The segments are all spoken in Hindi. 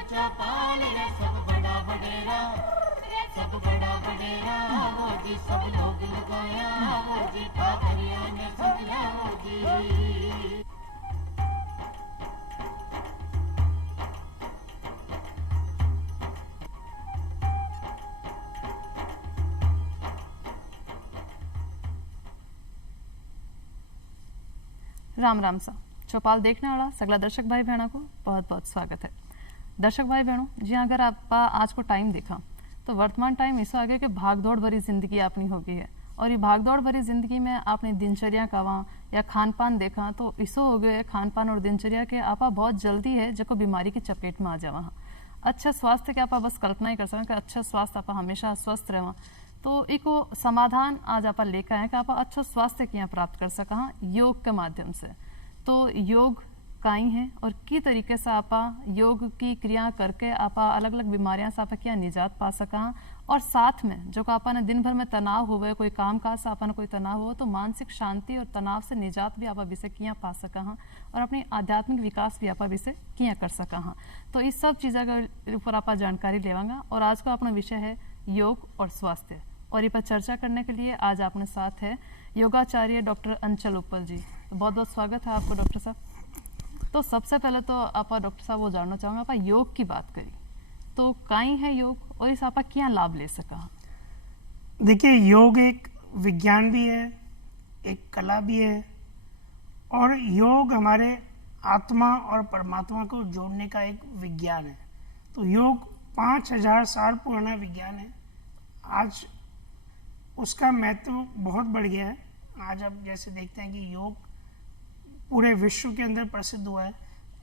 चौपाल रे सब बड़ा बडेरा, सब बड़ा बडेरा वो जी, सब लोग लगाया वो जी, ठाकरिया ने समझा वो जी। राम राम सा चौपाल देखने वाला सगला दर्शक भाई बहनों को बहुत बहुत स्वागत है। दर्शक भाई बहनों जी, अगर आप आज को टाइम देखा तो वर्तमान टाइम ऐसा आ गया कि भाग दौड़ भरी जिंदगी अपनी हो गई है, और ये भाग दौड़ भरी जिंदगी में आपने दिनचर्या का वहाँ या खान पान देखा तो इसो हो गया खान पान और दिनचर्या के आपा बहुत जल्दी है जो बीमारी की चपेट में आ जावा। अच्छा स्वास्थ्य के आपा बस कल्पना ही कर सकें कि अच्छा स्वास्थ्य आपा हमेशा स्वस्थ रहा, तो इको समाधान आज आप लेकर आए कि आप अच्छा स्वास्थ्य क्या प्राप्त कर सका योग के माध्यम से। तो योग काई है और की तरीके से आप योग की क्रिया करके आप अलग अलग बीमारियां से आप क्या निजात पा सका, और साथ में जो आप दिन भर में तनाव होवे, कोई काम काज से आपने कोई तनाव हो तो मानसिक शांति और तनाव से निजात भी आप विषय किया पा सका और अपनी आध्यात्मिक विकास भी आप विषय किया कर सका। तो इस सब चीज़ों के ऊपर आप जानकारी लेवांगा, और आज का अपना विषय है योग और स्वास्थ्य, और इस पर चर्चा करने के लिए आज अपने साथ है योगाचार्य डॉक्टर अंचल उपल जी। तो बहुत बहुत स्वागत है आपको डॉक्टर साहब। तो सबसे पहले तो आप डॉक्टर साहब वो जानना चाहूँगा, आप योग की बात करी तो काई है योग और इस आप क्या लाभ ले सका? देखिए, योग एक विज्ञान भी है, एक कला भी है, और योग हमारे आत्मा और परमात्मा को जोड़ने का एक विज्ञान है। तो योग 5000 साल पुराना विज्ञान है। आज उसका महत्व बहुत बढ़ गया है। आज आप जैसे देखते हैं कि योग पूरे विश्व के अंदर प्रसिद्ध हुआ है,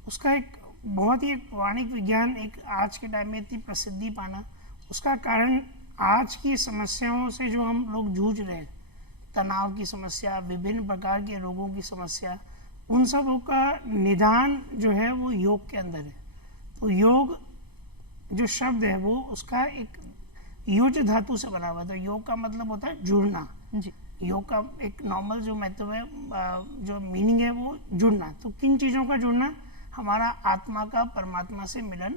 उसका एक बहुत ही एक पौराणिक विज्ञान एक आज के टाइम में इतनी प्रसिद्धि पाना, उसका कारण आज की समस्याओं से जो हम लोग जूझ रहे हैं, तनाव की समस्या, विभिन्न प्रकार के रोगों की समस्या, उन सबों का निदान जो है वो योग के अंदर है। तो योग जो शब्द है वो उसका एक युज धातु से बना हुआ है। तो योग का मतलब होता है जुड़ना जी। योग का एक नॉर्मल जो महत्व है, जो मीनिंग है वो जुड़ना। तो किन चीज़ों का जुड़ना? हमारा आत्मा का परमात्मा से मिलन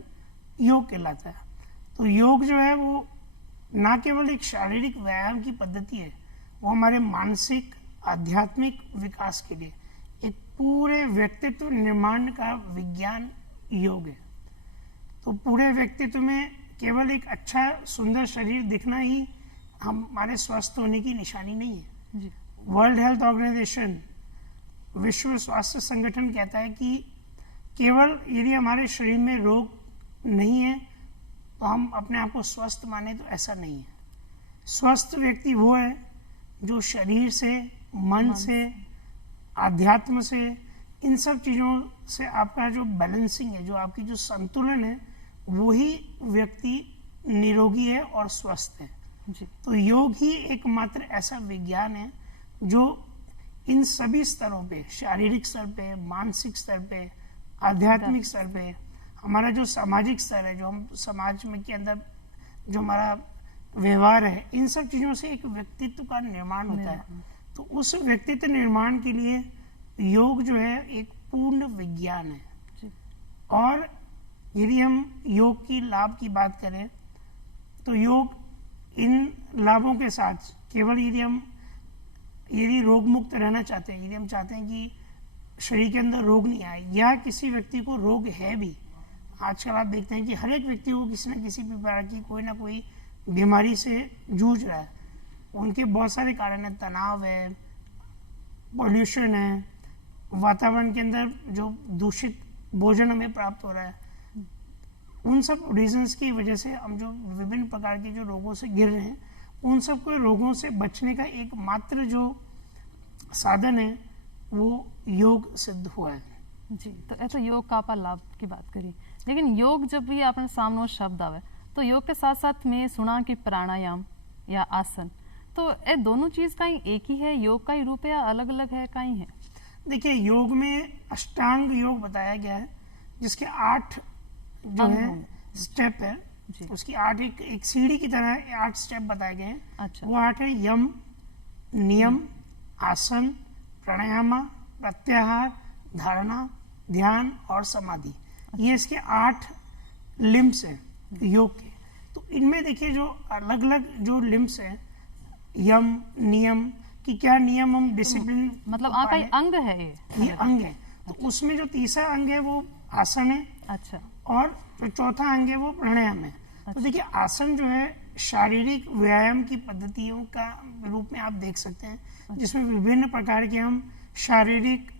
योग कहलाता है। तो योग जो है वो ना केवल एक शारीरिक व्यायाम की पद्धति है, वो हमारे मानसिक आध्यात्मिक विकास के लिए एक पूरे व्यक्तित्व निर्माण का विज्ञान योग है। तो पूरे व्यक्तित्व में केवल एक अच्छा सुंदर शरीर दिखना ही हमारे स्वस्थ होने की निशानी नहीं है। वर्ल्ड हेल्थ ऑर्गेनाइजेशन, विश्व स्वास्थ्य संगठन कहता है कि केवल यदि हमारे शरीर में रोग नहीं है तो हम अपने आप को स्वस्थ माने, तो ऐसा नहीं है। स्वस्थ व्यक्ति वो है जो शरीर से, मन से, आध्यात्म से, इन सब चीज़ों से आपका जो बैलेंसिंग है, जो आपकी जो संतुलन है, वही व्यक्ति निरोगी है और स्वस्थ है जी। तो योग ही एकमात्र ऐसा विज्ञान है जो इन सभी स्तरों पे, शारीरिक स्तर पे, मानसिक स्तर पे, आध्यात्मिक स्तर पे, हमारा जो सामाजिक स्तर है, जो हम समाज में के अंदर जो हमारा व्यवहार है, इन सब चीज़ों से एक व्यक्तित्व का निर्माण होता है। तो उस व्यक्तित्व निर्माण के लिए योग जो है एक पूर्ण विज्ञान है। और यदि हम योग की लाभ की बात करें तो योग इन लाभों के साथ केवल यदि रोग मुक्त रहना चाहते हैं, यदि हम चाहते हैं कि शरीर के अंदर रोग नहीं आए, या किसी व्यक्ति को रोग है भी, आजकल आप देखते हैं कि हर एक व्यक्ति को किसी न किसी प्रकार की कोई ना कोई बीमारी से जूझ रहा है। उनके बहुत सारे कारण हैं, तनाव है, पॉल्यूशन है, वातावरण के अंदर जो दूषित भोजन हमें प्राप्त हो रहा है, उन सब रीजंस की वजह से हम जो विभिन्न प्रकार के जो रोगों से घिर रहे हैं, उन सब को रोगों से बचने का एकमात्र जो साधन है वो योग सिद्ध हुआ है जी। तो ऐसा योग का आप लाभ की बात करी, लेकिन योग जब भी आपने सामने शब्द आवे तो योग के साथ साथ में सुना कि प्राणायाम या आसन, तो ये दोनों चीज का ही एक ही है, योग का ही रूप है या अलग अलग है, का ही है? देखिए, योग में अष्टांग योग बताया गया है, जिसके 8 जो है स्टेप है, उसकी 8 एक सीढ़ी की तरह 8 स्टेप बताए गए हैं। अच्छा। वो 8 है यम, नियम, आसन, प्राणायाम, प्रत्याहार, धारणा, ध्यान और समाधि। ये इसके 8 लिम्स हैं योग के, तो इनमें देखिए जो अलग अलग जो लिम्स हैं, यम नियम कि क्या नियम हम डिसिप्लिन मतलब आपका ये अंग है ये अंग है। तो उसमें जो तीसरा अंग है वो आसन है, अच्छा और जो चौथा अंग है वो प्राणायाम है। तो देखिए आसन जो है शारीरिक व्यायाम की पद्धतियों का रूप में आप देख सकते हैं, जिसमें विभिन्न प्रकार के हम शारीरिक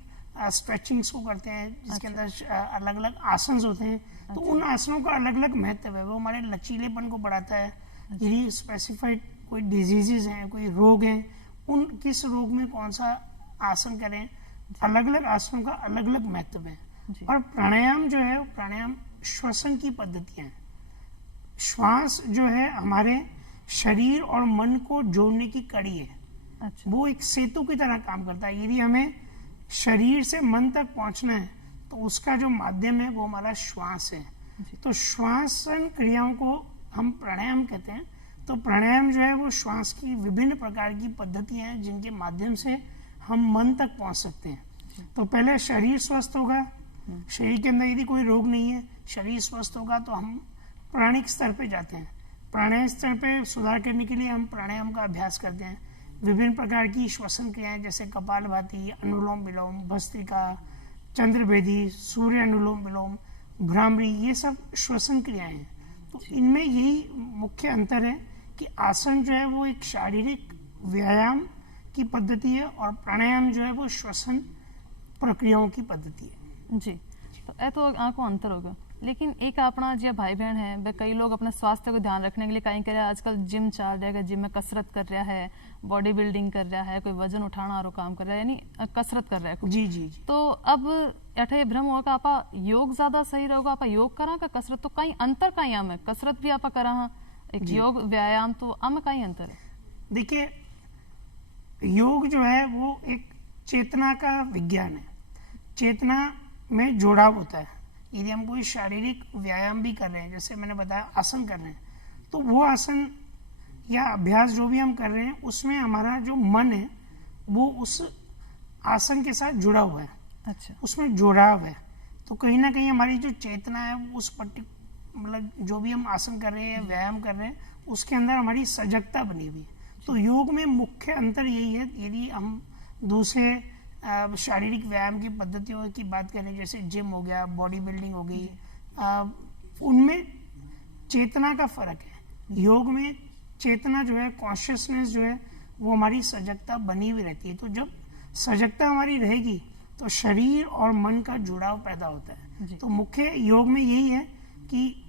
स्ट्रेचिंग्स को करते हैं, जिसके अंदर अलग अलग आसन होते हैं। तो उन आसनों का अलग अलग महत्व है, वो हमारे लचीलेपन को बढ़ाता है। यदि स्पेसिफाइड कोई डिजीजेज हैं, कोई रोग हैं, उन किस रोग में कौन सा आसन करें, अलग अलग आसनों का अलग अलग महत्व है। और प्राणायाम जो है, प्राणायाम श्वसन की पद्धतियां हैं। श्वास जो है हमारे शरीर और मन को जोड़ने की कड़ी है, अच्छा वो एक सेतु की तरह काम करता है। यदि हमें शरीर से मन तक पहुंचना है तो उसका जो माध्यम है वो हमारा श्वास है। तो श्वासन क्रियाओं को हम प्राणायाम कहते हैं। तो प्राणायाम जो है वो श्वास की विभिन्न प्रकार की पद्धतियां हैं, जिनके माध्यम से हम मन तक पहुंच सकते हैं। तो पहले शरीर स्वस्थ होगा, शरीर के अंदर यदि कोई रोग नहीं है, शरीर स्वस्थ होगा तो हम प्राणिक स्तर पे जाते हैं। प्राणायाम स्तर पे सुधार करने के लिए हम प्राणायाम का अभ्यास करते हैं। विभिन्न प्रकार की श्वसन क्रियाएं जैसे कपालभाति, अनुलोम विलोम, भस्त्रिका, चंद्रभेदी, सूर्य अनुलोम विलोम, भ्रामरी, ये सब श्वसन क्रियाएं हैं। तो इनमें यही मुख्य अंतर है कि आसन जो है वो एक शारीरिक व्यायाम की पद्धति है और प्राणायाम जो है वो श्वसन प्रक्रियाओं की पद्धति है। जी, तो ये तो आंखों अंतर होगा। लेकिन एक अपना जो भाई बहन है वह कई लोग अपने स्वास्थ्य को ध्यान रखने के लिए कहीं कर रहा है, आजकल जिम चल रहा है, जिम में कसरत कर रहा है, बॉडी बिल्डिंग कर रहा है, कोई वजन उठाना और काम कर रहा है, यानी कसरत कर रहा है। जी जी जी। तो अब अठे भ्रम होगा आपा योग ज्यादा सही रहेगा, आपा योग करा का कसरत, तो कहीं अंतर कहीं आम है? कसरत भी आपा करा हाँ, एक योग व्यायाम, तो आम कहीं अंतर है? देखिए योग जो है वो एक चेतना का विज्ञान है। चेतना में जुड़ाव होता है। यदि हम कोई शारीरिक व्यायाम भी कर रहे हैं, जैसे मैंने बताया आसन कर रहे हैं, तो वो आसन या अभ्यास जो भी हम कर रहे हैं उसमें हमारा जो मन है वो उस आसन के साथ जुड़ा हुआ है। अच्छा, उसमें जुड़ाव है। तो कहीं ना कहीं हमारी जो चेतना है वो उस मतलब जो भी हम आसन कर रहे हैं, व्यायाम कर रहे हैं, उसके अंदर हमारी सजगता बनी हुई है। तो योग में मुख्य अंतर यही है। यदि हम दूसरे शारीरिक व्यायाम की पद्धतियों की बात करें, जैसे जिम हो गया, बॉडी बिल्डिंग हो गई, उनमें चेतना का फर्क है। योग में चेतना जो है, कॉन्शियसनेस जो है, वो हमारी सजगता बनी हुई रहती है। तो जब सजगता हमारी रहेगी तो शरीर और मन का जुड़ाव पैदा होता है। तो मुख्य योग में यही है कि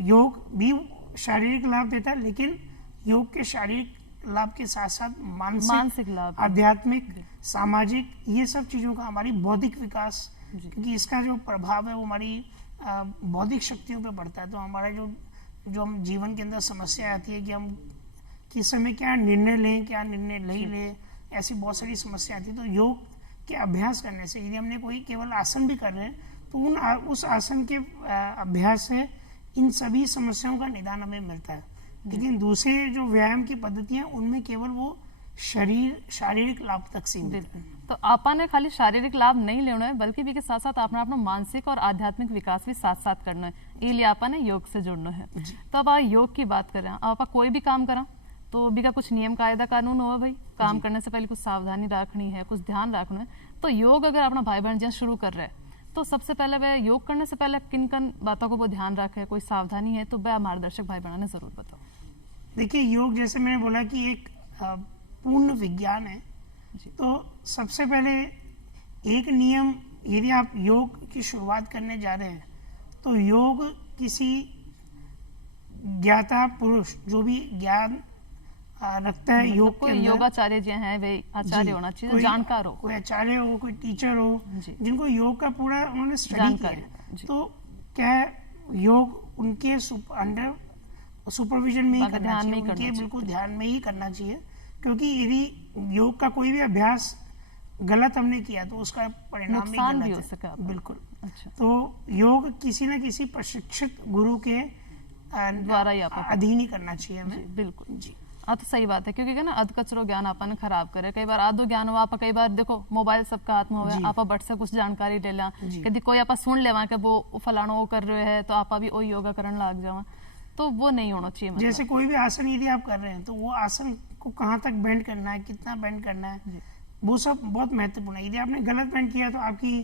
योग भी शारीरिक लाभ देता है, लेकिन योग के शारीरिक लाभ के साथ साथ मानसिक लाभ, आध्यात्मिक, सामाजिक, ये सब चीज़ों का, हमारी बौद्धिक विकास, क्योंकि इसका जो प्रभाव है वो हमारी बौद्धिक शक्तियों पे पड़ता है। तो हमारा जो हम जीवन के अंदर समस्या आती है कि हम किस समय क्या निर्णय लें, क्या निर्णय नहीं लें, ऐसी बहुत सारी समस्या आती है। तो योग के अभ्यास करने से, यदि हमने कोई केवल आसन भी कर रहे हैं, तो उस आसन के अभ्यास से इन सभी समस्याओं का निदान हमें मिलता है। लेकिन दूसरे जो व्यायाम की पद्धतियां, उनमें केवल वो शारीरिक लाभ तक सीमित है। तो आपा ने खाली शारीरिक लाभ नहीं लेना है, बल्कि भी के साथ साथ आपने अपना मानसिक और आध्यात्मिक विकास भी साथ साथ करना है। इसलिए आपा ने योग से जुड़ना है। तो अब योग की बात करें, आपा कोई भी काम करा तो भी का कुछ नियम कायदा कानून हो भाई, काम करने से पहले कुछ सावधानी रखनी है, कुछ ध्यान रखना है। तो योग अगर अपना भाई बहन जैसे शुरू कर रहे हैं, तो सबसे पहले वह योग करने से पहले किन किन बातों को वो ध्यान रखे, कोई सावधानी है तो वह मार्गदर्शक भाई बहन ने जरूर बताओ। देखिए योग, जैसे मैंने बोला कि एक पूर्ण विज्ञान है। तो सबसे पहले एक नियम, यदि आप योग की शुरुआत करने जा रहे हैं तो योग किसी ज्ञाता पुरुष जो भी ज्ञान रखता है योग के अंदर, योगाचार्य जो हैं वे आचार्य होना चाहिए, जानकार हो, कोई आचार्य हो, कोई टीचर हो, जिनको योग का पूरा उन्होंने स्टडी किया है। तो क्या योग उनके अंडर सुपरविजन में ही करना चाहिए, उनके बिल्कुल ध्यान में ही करना चाहिए। क्योंकि यदि योग का कोई भी अभ्यास गलत हमने किया तो उसका परिणाम भी गलत है। बिल्कुल। अच्छा। तो योग किसी न किसी प्रशिक्षित गुरु के द्वारा ही अधीन ही करना चाहिए हमें। बिल्कुल जी। हाँ तो सही बात है, क्योंकि ना अध कचरो ज्ञान आपने खराब करे, कई बार आधो ज्ञान हो आप, कई बार देखो मोबाइल सबका हाथ में होवे, जी। आप बट से कुछ जानकारी ले ला, जी। कभी कोई आप सुन लेवा कि वो फलाना वो कर रहे हैं तो आप भी वही योगा करने लग जावा, तो वो नहीं होना चाहिए मतलब। जैसे कोई भी आसन यदि आप कर रहे हैं तो वो आसन को कहाँ तक बेंड करना है, कितना बेंड करना है, वो सब बहुत महत्वपूर्ण है। यदि आपने गलत बेंड किया तो आपकी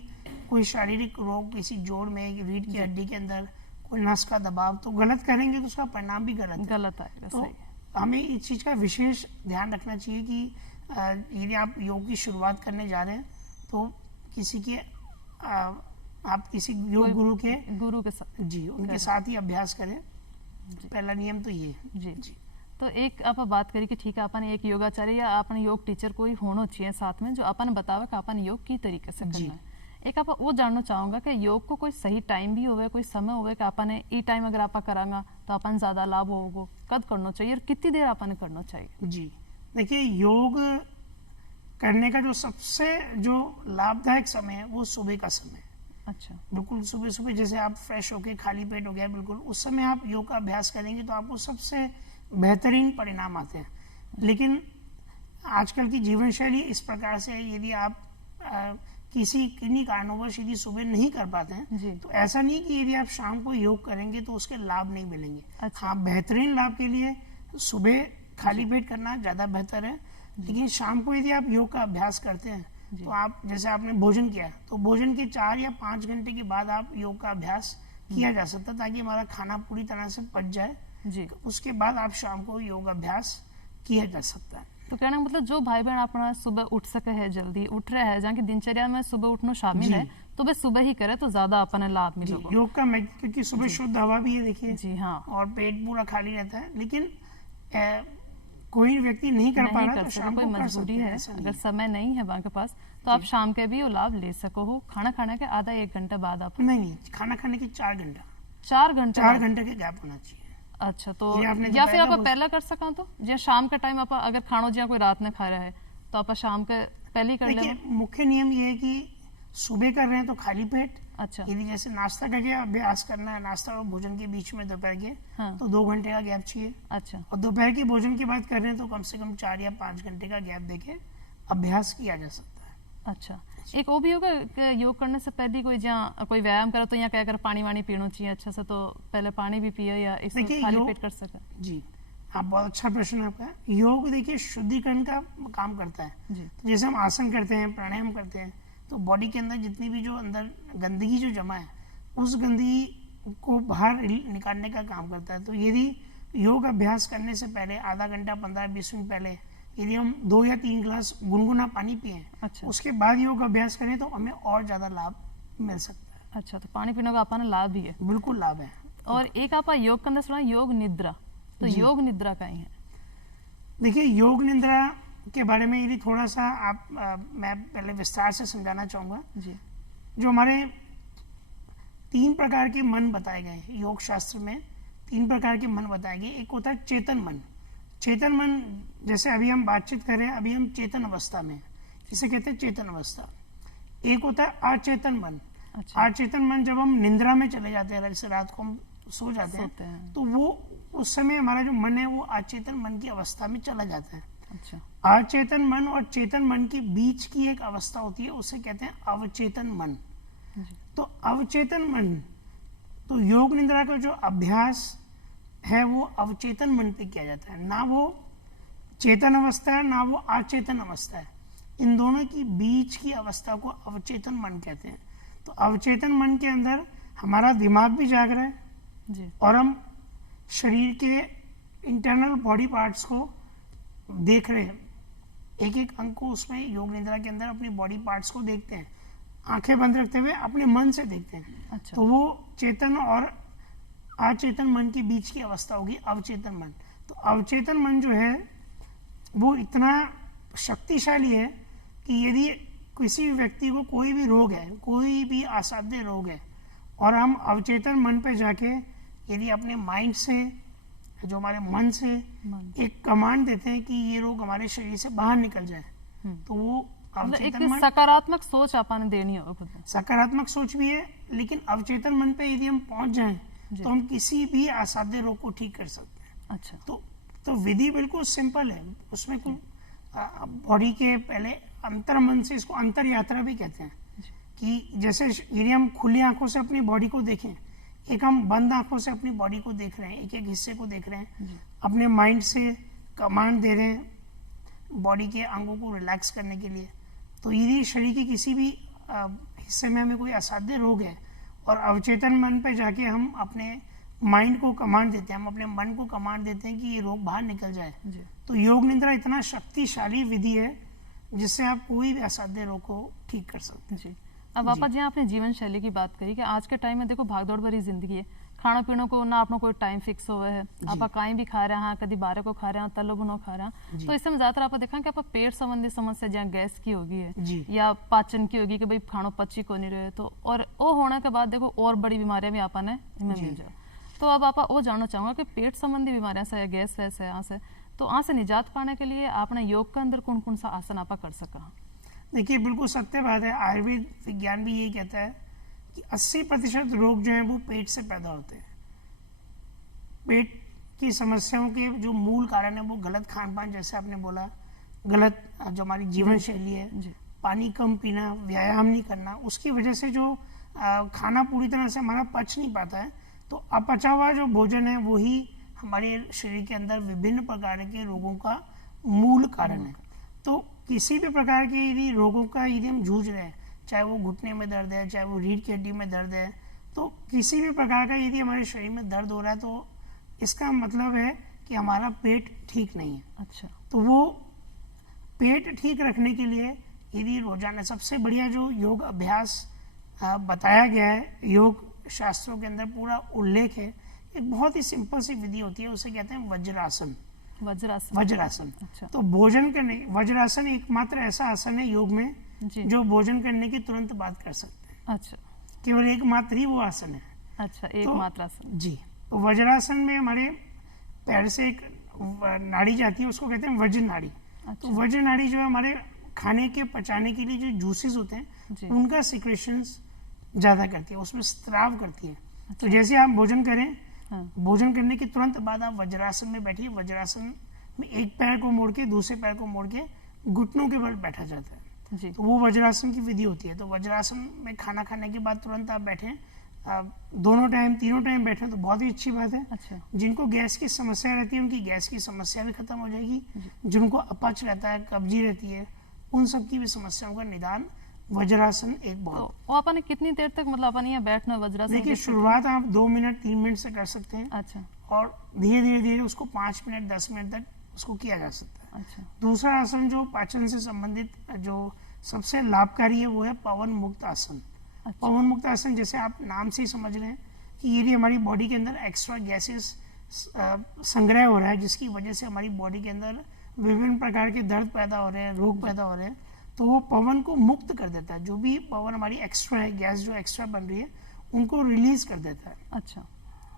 कोई शारीरिक रोग, किसी जोड़ में, रीढ़ की हड्डी के अंदर कोई नस का दबाव, तो गलत करेंगे तो उसका परिणाम भी गलत आएगा। तो सही। हमें इस चीज़ का विशेष ध्यान रखना चाहिए कि यदि आप योग की शुरुआत करने जा रहे हैं तो किसी के आप किसी योग गुरु के साथ जी उनके साथ ही अभ्यास करें। पहला नियम तो ये है। जी। तो एक आप बात करी कि ठीक है अपन एक योगाचार्य या अपन योग टीचर कोई होना चाहिए साथ में जो अपन बतावे कि अपन योग की तरीके से करना है। एक आप वो जानना चाहूंगा कि योग को कोई सही टाइम भी होवे, कोई समय होवे कि अपन ई टाइम अगर आप करांगा तो अपन ज्यादा लाभ होगा, कद करना चाहिए और कितनी देर अपन करना चाहिए? जी देखिए, योग करने का जो सबसे जो लाभदायक समय है वो सुबह का समय। अच्छा। बिल्कुल सुबह सुबह जैसे आप फ्रेश होके खाली पेट हो गया, बिल्कुल उस समय आप योग का अभ्यास करेंगे तो आपको सबसे बेहतरीन परिणाम आते हैं। लेकिन आजकल की जीवन शैली इस प्रकार से है, यदि आप किन्हीं कारणोंवश यदि सुबह नहीं कर पाते हैं तो ऐसा नहीं कि यदि आप शाम को योग करेंगे तो उसके लाभ नहीं मिलेंगे। अच्छा। हाँ, बेहतरीन लाभ के लिए सुबह खाली पेट करना ज़्यादा बेहतर है, लेकिन शाम को यदि आप योग का अभ्यास करते हैं तो आप जैसे आपने भोजन किया तो भोजन के 4 या 5 घंटे के बाद आप योग का अभ्यास किया जा सकता है, ताकि हमारा खाना पूरी तरह से पच जाए। जी। उसके बाद आप शाम को योग अभ्यास किया जा सकता है। तो कहना मतलब जो भाई बहन अपना सुबह उठ सके है, जल्दी उठ रहे हैं, जहाँ की दिनचर्या में सुबह उठना शामिल है, तो वे सुबह ही करे तो ज्यादा अपने लाभ मिलेगा। योग का क्योंकि सुबह शुद्ध हवा भी है, देखिए। जी हाँ। और पेट पूरा खाली रहता है, लेकिन कोई व्यक्ति नहीं कर पा रहा तो शाम को कर सकते हैं। अगर समय नहीं है वहाँ के पास तो आप शाम के भी वो लाभ ले सको हो। खाना खाने के आधा 1 घंटे बाद आप नहीं, खाना खाने के 4 घंटा 4 घंटे के गैप होना चाहिए। अच्छा, तो या फिर आप पहला कर सका तो जो शाम के टाइम आप अगर खानो जिया कोई रात में खा रहा है तो आप शाम के पहले ही कर ले। मुख्य नियम ये है कि सुबह कर रहे हैं तो खाली पेट। अच्छा। यदि जैसे नाश्ता करके अभ्यास करना है, नाश्ता और भोजन के बीच में दोपहर के हाँ। तो 2 घंटे का गैप चाहिए। अच्छा। और दोपहर के भोजन के बाद कर रहे हैं तो कम से कम 4 या 5 घंटे का गैप देके अभ्यास किया जा सकता है। अच्छा। एक वो भी होगा कि योग करने से पहले कोई जहाँ कोई व्यायाम करे तो यहाँ क्या कर पानी वानी पीना चाहिए अच्छा से, तो पहले पानी भी पिए या इसमें खाली पेट कर सके? जी हाँ, बहुत अच्छा प्रश्न है आपका। योग देखिए शुद्धिकरण का काम करता है। तो जैसे हम आसन करते हैं, प्राणायाम करते हैं, तो बॉडी के अंदर जितनी भी जो अंदर गंदगी जो जमा है उस गंदगी को बाहर निकालने का काम करता है। तो यदि योग अभ्यास करने से पहले आधा घंटा 15-20 मिनट पहले यदि हम 2 या 3 गिलास गुनगुना पानी पिए, अच्छा। उसके बाद योग अभ्यास करें तो हमें और ज्यादा लाभ मिल सकता है। अच्छा, तो पानी पीने का अपना लाभ भी है? बिल्कुल लाभ है। और एक आप योग के अंदर सुना योग निद्रा, तो योग निद्रा का ही है। देखिए, योग निद्रा के बारे में यदि थोड़ा सा मैं पहले विस्तार से समझाना चाहूँगा। जी। जो हमारे 3 प्रकार के मन बताए गए हैं योग शास्त्र में, 3 प्रकार के मन बताए गए। एक होता है चेतन मन। चेतन मन जैसे अभी हम बातचीत कर रहे हैं, अभी हम चेतन अवस्था में, इसे कहते हैं चेतन अवस्था। एक होता है अचेतन मन। अच्छा। अचेतन मन जब हम निंद्रा में चले जाते हैं, जैसे रात को हम सो जाते हैं तो वो उस समय हमारा जो मन है वो अचेतन मन की अवस्था में चला जाता है। अच्छा। अचेतन मन और चेतन मन के बीच की एक अवस्था होती है, उसे कहते हैं अवचेतन मन। तो अवचेतन मन, तो योग निद्रा का जो अभ्यास है वो अवचेतन मन पे किया जाता है, ना वो चेतन अवस्था है ना वो अचेतन अवस्था है। इन दोनों की बीच की अवस्था को अवचेतन मन कहते हैं। तो अवचेतन मन के अंदर हमारा दिमाग भी जाग रहा है जी। और हम शरीर के इंटरनल बॉडी पार्ट्स को देख रहे हैं, एक एक अंग को उसमें योग निद्रा के अंदर अपनी बॉडी पार्ट्स को देखते हैं, आंखें बंद रखते हुए अपने मन से देखते हैं। अच्छा। तो वो चेतन और अचेतन मन के बीच की अवस्था होगी अवचेतन मन। तो अवचेतन मन जो है वो इतना शक्तिशाली है कि यदि किसी व्यक्ति को कोई भी रोग है, कोई भी असाध्य रोग है, और हम अवचेतन मन पे जाके यदि अपने माइंड से, जो हमारे मन से एक कमांड देते हैं कि ये रोग हमारे शरीर से बाहर निकल जाए, तो वो एक सकारात्मक सोच अपन देनी होगी खुद में। सकारात्मक सोच भी है, लेकिन अवचेतन मन पे यदि हम पहुंच जाएं तो हम किसी भी असाध्य रोग को ठीक कर सकते हैं। अच्छा। तो तो विधि बिल्कुल सिंपल है, उसमें कोई बॉडी के पहले अंतर मन से, इसको अंतर यात्रा भी कहते हैं, कि जैसे यदि हम खुली आंखों से अपनी बॉडी को देखें, एक हम बंद आंखों से अपनी बॉडी को देख रहे हैं, एक एक हिस्से को देख रहे हैं, अपने माइंड से कमांड दे रहे हैं बॉडी के अंगों को रिलैक्स करने के लिए। तो यदि शरीर के किसी भी हिस्से में हमें कोई असाध्य रोग है और अवचेतन मन पे जाके हम अपने माइंड को कमांड देते हैं, हम अपने मन को कमांड देते हैं कि ये रोग बाहर निकल जाए, तो योग निद्रा इतना शक्तिशाली विधि है जिससे आप कोई भी असाध्य रोग को ठीक कर सकते हैं। जी। अब आपा जी आपने जीवन शैली की बात करी कि आज के टाइम में देखो भागदौड़ भरी जिंदगी है, खाना पीने को ना अपना कोई टाइम फिक्स हुआ है, आप कहीं भी खा रहे हैं, कभी बारह को खा रहे हैं, तलो बुनो खा रहे हैं, तो इसमें ज्यादातर आप देखा कि आप पेट संबंधी समस्या जहाँ गैस की होगी है या पाचन की होगी कि भाई खाना पची को नहीं रहे, तो और वो होने के बाद देखो और बड़ी बीमारियां भी आपा ने इनमें मिल जाए। तो अब आप वो जानना चाहूंगा कि पेट संबंधी बीमारियां से या गैस वैसे यहाँ से, तो यहाँ से निजात पाने के लिए आपने योग के अंदर कौन कौन सा आसन आपा कर सका? देखिए बिल्कुल सत्य बात है, आयुर्वेद विज्ञान भी यही कहता है कि 80% रोग जो है वो पेट से पैदा होते हैं। पेट की समस्याओं के जो मूल कारण है वो गलत खान पान, जैसे आपने बोला, गलत जो हमारी जीवन शैली है, पानी कम पीना, व्यायाम नहीं करना, उसकी वजह से जो खाना पूरी तरह से हमारा पच नहीं पाता है, तो अपचा हुआ जो भोजन है वही हमारे शरीर के अंदर विभिन्न प्रकार के रोगों का मूल कारण है। तो किसी भी प्रकार के यदि रोगों का यदि हम जूझ रहे हैं, चाहे वो घुटने में दर्द है, चाहे वो रीढ़ की हड्डी में दर्द है, तो किसी भी प्रकार का यदि हमारे शरीर में दर्द हो रहा है तो इसका मतलब है कि हमारा पेट ठीक नहीं है। अच्छा। तो वो पेट ठीक रखने के लिए यदि रोजाना, सबसे बढ़िया जो योग अभ्यास बताया गया है, योग शास्त्रों के अंदर पूरा उल्लेख है, एक बहुत ही सिंपल सी विधि होती है, उसे कहते हैं वज्रासन। वज्रासन। अच्छा। तो भोजन करने, वज्रासन एकमात्र ऐसा आसन है योग में जो भोजन करने के तुरंत बाद कर सकते हैं। अच्छा। केवल एकमात्र ही वो आसन है। अच्छा, एकमात्र आसन। जी। तो वज्रासन में हमारे पैर से एक नाड़ी जाती है, उसको कहते हैं वज्र नाड़ी। तो वज्र नाड़ी जो है हमारे खाने के पचाने के लिए जो जूसेस होते हैं उनका सिक्रेशंस ज्यादा करती है, उसमें स्त्राव करती है। तो जैसे आप भोजन करें, भोजन करने के तुरंत बाद आप वज्रासन में बैठिए। वज्रासन में एक पैर को मोड़ के दूसरे पैर को मोड़ के घुटनों के बल बैठा जाता है, तो वो वज्रासन की विधि होती है। तो वज्रासन में खाना खाने के बाद तुरंत आप बैठे, दोनों टाइम तीनों टाइम बैठे तो बहुत ही अच्छी बात है। अच्छा। जिनको गैस की समस्या रहती है उनकी गैस की समस्या भी खत्म हो जाएगी, जिनको अपच रहता है, कब्जी रहती है, उन सब की भी समस्याओं का निदान वज्रासन एक बहुत। तो आपने कितनी देर तक मतलब अपन यहाँ बैठना वज्रासन? देखिए शुरुआत आप 2 मिनट 3 मिनट से कर सकते हैं। अच्छा। और धीरे धीरे धीरे उसको 5 मिनट 10 मिनट तक उसको किया जा सकता है। अच्छा। दूसरा आसन जो पाचन से संबंधित जो सबसे लाभकारी है वो है पवन मुक्त आसन। अच्छा। पवन मुक्त आसन जैसे आप नाम से ही समझ रहे हैं कि यदि हमारी बॉडी के अंदर एक्स्ट्रा गैसेस संग्रह हो रहा है, जिसकी वजह से हमारी बॉडी के अंदर विभिन्न प्रकार के दर्द पैदा हो रहे हैं, रोग पैदा हो रहे हैं, तो वो पवन को मुक्त कर देता है। जो भी पवन हमारी एक्स्ट्रा है, गैस जो एक्स्ट्रा बन रही है, उनको रिलीज कर देता है। अच्छा।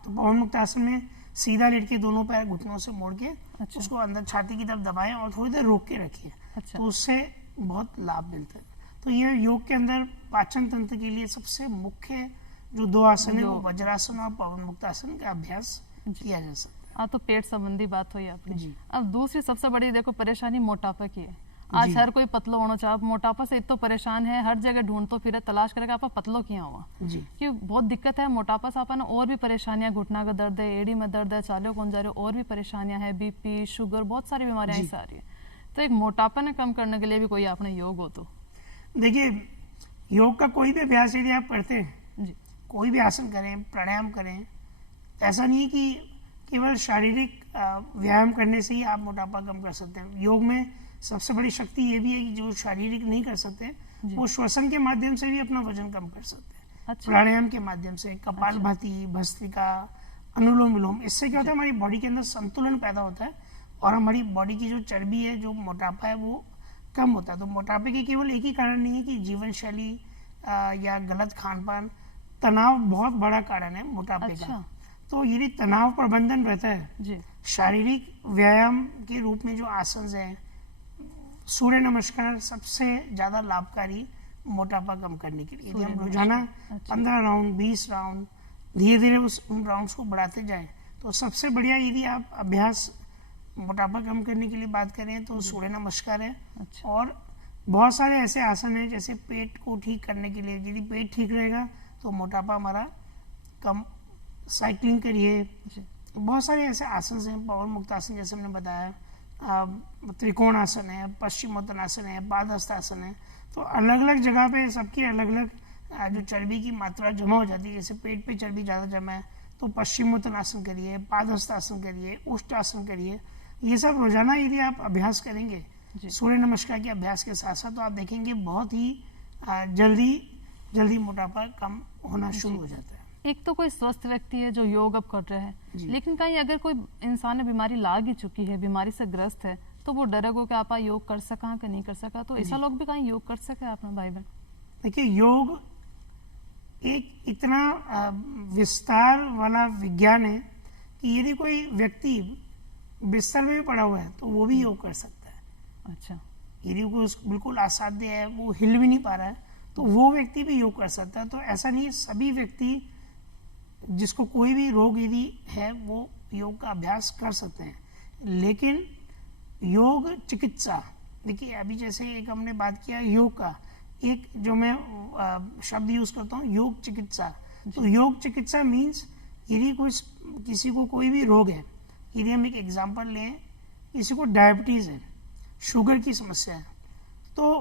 तो पवन मुक्त आसन में सीधा लेट के दोनों पैर घुटनों से मोड़ के अच्छा। उसको अंदर छाती की तरफ दबाएं और थोड़ी देर रोक के रखिए। अच्छा। तो उससे बहुत लाभ मिलता है। तो ये योग के अंदर पाचन तंत्र के लिए सबसे मुख्य जो 2 आसन है वो वज्रासन और पवन मुक्त आसन का अभ्यास किया जा सकता है। तो पेट संबंधी बात हुई आपने। जी। अब दूसरी सबसे बड़ी देखो परेशानी मोटापा की है। आज हर कोई पतलो होना चाहे, मोटापा से इतना परेशान है, हर जगह ढूंढतो फिरे, तलाश करेगा आप पतलो किया हुआ जी, कि बहुत दिक्कत है मोटापा से। अपन और भी परेशानियां, घुटना का दर्द है, एड़ी में दर्द है, चालियों कौन जा रहे हो, और भी परेशानियां है, बीपी, शुगर, बहुत सारी बीमारियां ऐसी आ रही है। तो एक मोटापा ने कम करने के लिए भी कोई आपने योग हो तो? देखिए योग का कोई भी अभ्यास यदि आप करते हैं जी, कोई भी आसन करें, प्राणायाम करें, ऐसा नहीं है कि केवल शारीरिक व्यायाम करने से ही आप मोटापा कम कर सकते हैं। योग में सबसे बड़ी शक्ति ये भी है कि जो शारीरिक नहीं कर सकते वो श्वसन के माध्यम से भी अपना वजन कम कर सकते हैं। अच्छा। प्राणायाम के माध्यम से, कपालभाति, भस्त्रिका, अनुलोम विलोम, इससे क्या होता है हमारी बॉडी के अंदर संतुलन पैदा होता है और हमारी बॉडी की जो चर्बी है, जो मोटापा है, वो कम होता है। तो मोटापे के केवल एक ही कारण नहीं है कि जीवन शैली या गलत खान पान, तनाव बहुत बड़ा कारण है मोटापे का। तो यदि तनाव प्रबंधन रहता है, शारीरिक व्यायाम के रूप में जो आसन है, सूर्य नमस्कार सबसे ज्यादा लाभकारी मोटापा कम करने के लिए। यदि हम रोजाना 15 राउंड 20 राउंड धीरे धीरे उन राउंड्स को बढ़ाते जाएं, तो सबसे बढ़िया यदि आप अभ्यास मोटापा कम करने के लिए बात करें तो सूर्य नमस्कार है। अच्छा। और बहुत सारे ऐसे आसन हैं जैसे पेट को ठीक करने के लिए, यदि पेट ठीक रहेगा तो मोटापा हमारा कम। साइकिलिंग करिए, जी। बहुत सारे ऐसे आसन हैं, पवन मुक्त आसन जैसे हमने बताया, त्रिकोण आसन है, पश्चिमोत्तानासन है, पादहस्तासन है। तो अलग अलग जगह पे सबकी अलग अलग जो चर्बी की मात्रा जमा हो जाती है, जैसे पेट पे चर्बी ज़्यादा जमा है तो पश्चिमोत्तानासन करिए, पादहस्तासन करिए, उष्टासन करिए। ये सब रोजाना यदि आप अभ्यास करेंगे सूर्य नमस्कार के अभ्यास के साथ साथ, तो आप देखेंगे बहुत ही जल्दी मोटापा कम होना शुरू हो जाता है। एक तो कोई स्वस्थ व्यक्ति है जो योग अब कर रहे हैं, लेकिन कहीं अगर कोई इंसान ने बीमारी लाग ही चुकी है, बीमारी से ग्रस्त है, तो वो डरेगो कि आप योग कर सका कि नहीं कर सका, तो ऐसा लोग भी कहीं योग कर सके अपना भाई बहन? देखिए, योग एक इतना विस्तार वाला विज्ञान है कि यदि कोई व्यक्ति बिस्तर में भी पड़ा हुआ है तो वो भी योग कर सकता है। अच्छा। यदि वो बिल्कुल असाध्य है, वो हिल भी नहीं पा रहा है, तो वो व्यक्ति भी योग कर सकता है। तो ऐसा नहीं है, सभी व्यक्ति जिसको कोई भी रोग यदि है वो योग का अभ्यास कर सकते हैं। लेकिन योग चिकित्सा, देखिए अभी जैसे एक हमने बात किया योग का, एक जो मैं शब्द यूज करता हूँ योग चिकित्सा। तो योग चिकित्सा मीन्स यदि किसी को कोई भी रोग है, यदि हम एक एग्जांपल लें, किसी को डायबिटीज है, शुगर की समस्या है, तो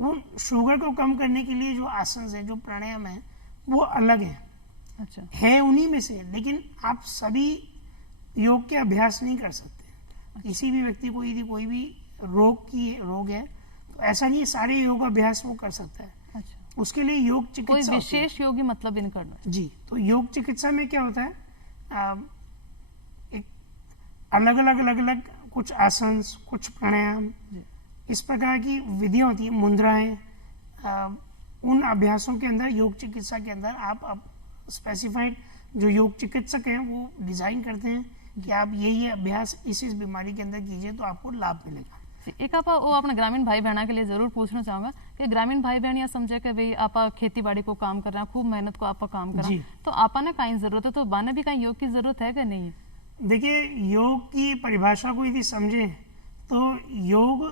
उन शुगर को कम करने के लिए जो आसन है, जो प्राणायाम है, वो अलग है। अच्छा। है उन्हीं में से, लेकिन आप सभी योग के अभ्यास नहीं कर सकते। किसी भी व्यक्ति को यदि कोई भी रोग है तो ऐसा नहीं सारे योग अभ्यास वो कर सकता है। अच्छा। उसके लिए योग कोई चिकित्सा विशेष योगी मतलब इन करना है। जी। तो योग चिकित्सा में क्या होता है, एक अलग अलग कुछ आसन, कुछ प्राणायाम, इस प्रकार की विधियां होती है, मुद्राएं, उन अभ्यासों के अंदर योग चिकित्सा के अंदर आप स्पेसिफाइड जो योग चिकित्सक हैं वो डिजाइन करते हैं कि आप ये अभ्यास इस बीमारी के अंदर कीजिए तो आपको लाभ मिलेगा। एक आप वो अपने ग्रामीण भाई बहना के लिए जरूर पूछना चाहूंगा कि ग्रामीण भाई बहन या समझे कि भाई आप खेती बाड़ी को काम कर रहे हैं, खूब मेहनत को आप काम कर रहे हैं, तो आपा ने कहीं जरूरत है, तो बाने भी कहीं योग की जरूरत है कि नहीं है? देखिए, योग की परिभाषा को यदि समझे तो योग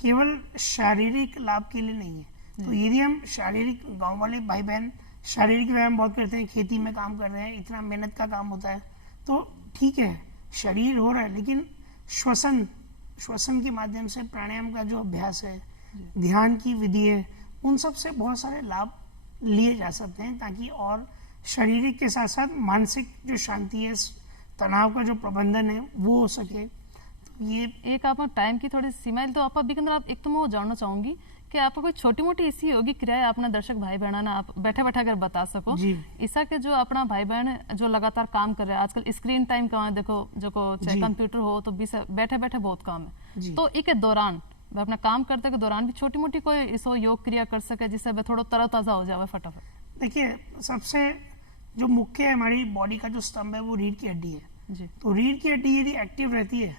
केवल शारीरिक लाभ के लिए नहीं है। तो यदि हम शारीरिक, गांव वाले भाई बहन शारीरिक व्यायाम बहुत करते हैं, खेती में काम कर रहे हैं, इतना मेहनत का काम होता है, तो ठीक है, शरीर हो रहा है, लेकिन श्वसन के माध्यम से प्राणायाम का जो अभ्यास है, ध्यान की विधि है, उन सब से बहुत सारे लाभ लिए जा सकते हैं, ताकि और शारीरिक के साथ साथ मानसिक जो शांति है, तनाव का जो प्रबंधन है वो हो सके। तो ये एक आप टाइम की थोड़ी सीमा है, तो आप अभी के अंदर आप एक तो मैं वो जानना चाहूंगी कि आपको कोई छोटी मोटी ऐसी योगी क्रिया अपना दर्शक भाई बहना ना आप बैठे बैठे अगर बता सको, ऐसा के जो अपना भाई बहन जो लगातार काम कर रहे हैं, आजकल स्क्रीन टाइम का देखो, जो चाहे कंप्यूटर हो तो भी बैठे बैठे बहुत काम है, तो एक दौरान अपना काम करते के दौरान भी छोटी मोटी कोई इसो योग क्रिया कर सके जिससे वे थोड़ा तरोताजा हो जाए फटाफट। देखिए, सबसे जो मुख्य है हमारी बॉडी का जो स्तंभ है वो रीढ़ की हड्डी है जी। तो रीढ़ की हड्डी यदि एक्टिव रहती है,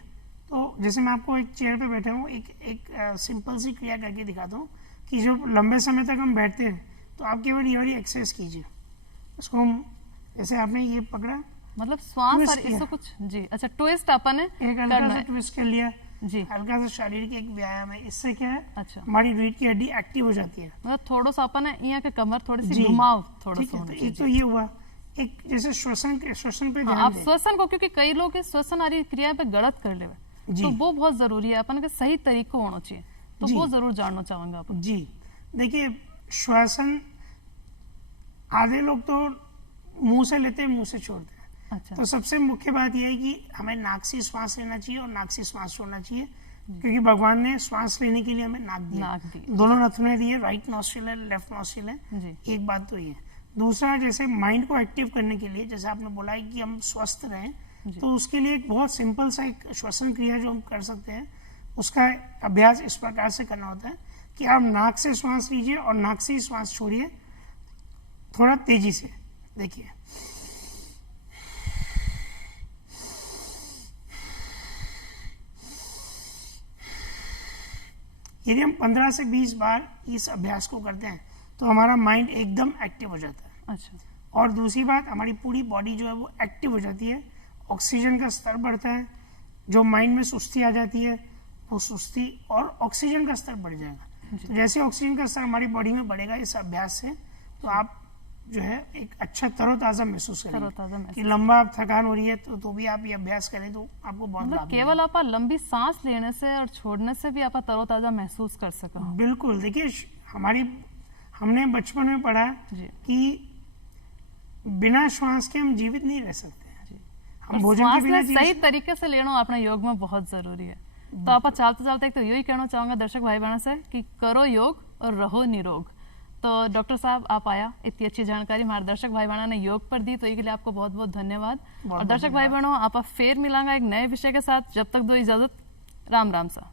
तो जैसे मैं आपको एक चेयर पे बैठा हूँ, एक सिंपल सी क्रिया करके दिखाता हूँ कि जो लंबे समय तक हम बैठते हैं, तो आप केवल ये वाली एक्सरसाइज कीजिए। उसको हम, जैसे आपने ये पकड़ा, मतलब श्वास और इसको कुछ जी, अच्छा ट्विस्ट अपन है, एक हल्का सा ट्विस्ट कर लिया जी, हल्का सा शारीरिक एक व्यायाम है। इससे क्या है, अच्छा, हमारी रीढ़ की हड्डी एक्टिव हो जाती है। मतलब थोड़ा सा अपन है यहाँ के कमर थोड़ी सी घुमाव थोड़ा सा। तो एक तो ये हुआ, एक जैसे श्वसन पे ध्यान आप श्वसन को, क्योंकि कई लोग श्वसन आदि क्रिया पे गलत कर ले, तो वो बहुत जरूरी है, अपन के सही तरीको होना चाहिए, तो वो जरूर जानना चाहूंगा आप जी। देखिए, श्वसन आधे लोग तो मुंह से लेते हैं, मुंह से छोड़ते हैं। अच्छा। तो सबसे मुख्य बात यह है कि हमें नाक से श्वास लेना चाहिए और नाक से श्वास छोड़ना चाहिए, क्योंकि भगवान ने श्वास लेने के लिए हमें नाक दिया, दोनों नथुने दिए, राइट नॉस्ट्रिल है, लेफ्ट नॉस्ट्रिल है। एक बात तो ये। दूसरा, जैसे माइंड को एक्टिव करने के लिए, जैसे आपने बोला है कि हम स्वस्थ रहें, तो उसके लिए एक बहुत सिंपल सा एक श्वसन क्रिया जो हम कर सकते हैं, उसका अभ्यास इस प्रकार से करना होता है कि आप नाक से श्वास लीजिए और नाक से ही श्वास छोड़िए, थोड़ा तेजी से। देखिए, यदि हम 15 से 20 बार इस अभ्यास को करते हैं तो हमारा माइंड एकदम एक्टिव हो जाता है। अच्छा। और दूसरी बात, हमारी पूरी बॉडी जो है वो एक्टिव हो जाती है, ऑक्सीजन का स्तर बढ़ता है, जो माइंड में सुस्ती आ जाती है वो सुस्ती, और ऑक्सीजन का स्तर बढ़ जाएगा। तो जैसे ऑक्सीजन का स्तर हमारी बॉडी में बढ़ेगा इस अभ्यास से, तो आप जो है एक अच्छा तरोताज़ा महसूस करेंगे। कि लंबा आप थकान हो रही है तो भी आप ये अभ्यास करें तो आपको बहुत लाभ मिलेगा। केवल आप लंबी सांस लेने से और छोड़ने से भी आप तरोताज़ा महसूस कर सको। बिल्कुल, देखिए हमने बचपन में पढ़ा कि बिना श्वास के हम जीवित नहीं रह सकते। हम भोजन के बिना सही तरीके से लेना अपने योग में बहुत जरूरी है। तो आप चलते चलते एक तो यही कहना चाहूंगा दर्शक भाई बहनों से कि करो योग और रहो निरोग। तो डॉक्टर साहब आप आया, इतनी अच्छी जानकारी हमारे दर्शक भाई बहनों ने योग पर दी, तो इसके लिए आपको बहुत बहुत धन्यवाद। और दर्शक भाई बहनों आप फिर मिलांगा एक नए विषय के साथ, जब तक दो इजाजत, राम राम सा।